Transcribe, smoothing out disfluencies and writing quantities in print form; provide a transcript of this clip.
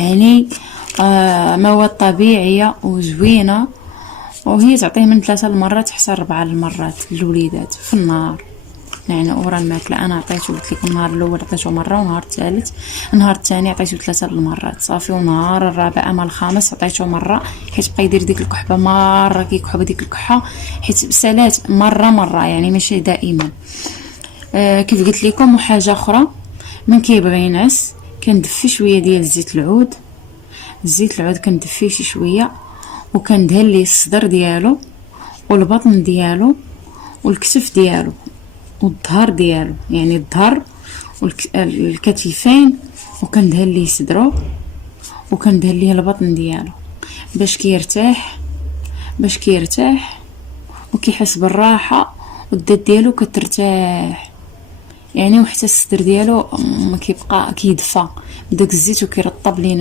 يعني مواد طبيعيه وزوينه، وهي تعطيه من 3 المرات حتى 4 المرات للوليدات في النهار. يعني ورا الماكله انا عطيته، قلت لكم النهار الاول عطيته مره، ونهار الثالث النهار الثاني عطيته 3 المرات صافي، ونهار الرابع اما الخامس عطيته مره، حيت بقى يدير ديك الكحبه مره كيكحب ديك الكحه، حيت سالات مره يعني ماشي دائما. كيف قلت لكم. وحاجه اخرى من كيبغي ينعس كندفي شويه ديال زيت العود، زيت العود كندفيه شي شويه، وكندهن ليه الصدر ديالو والبطن ديالو والكتف ديالو والظهر ديالو، يعني الظهر والكتفين، وكندهن ليه صدرو وكندهن ليه البطن ديالو باش كيرتاح وكيحس بالراحه، والدات ديالو كترتاح يعني، وحتى الصدر ديالو ما كيبقى كيدفى بداك الزيت وكيرطب لينا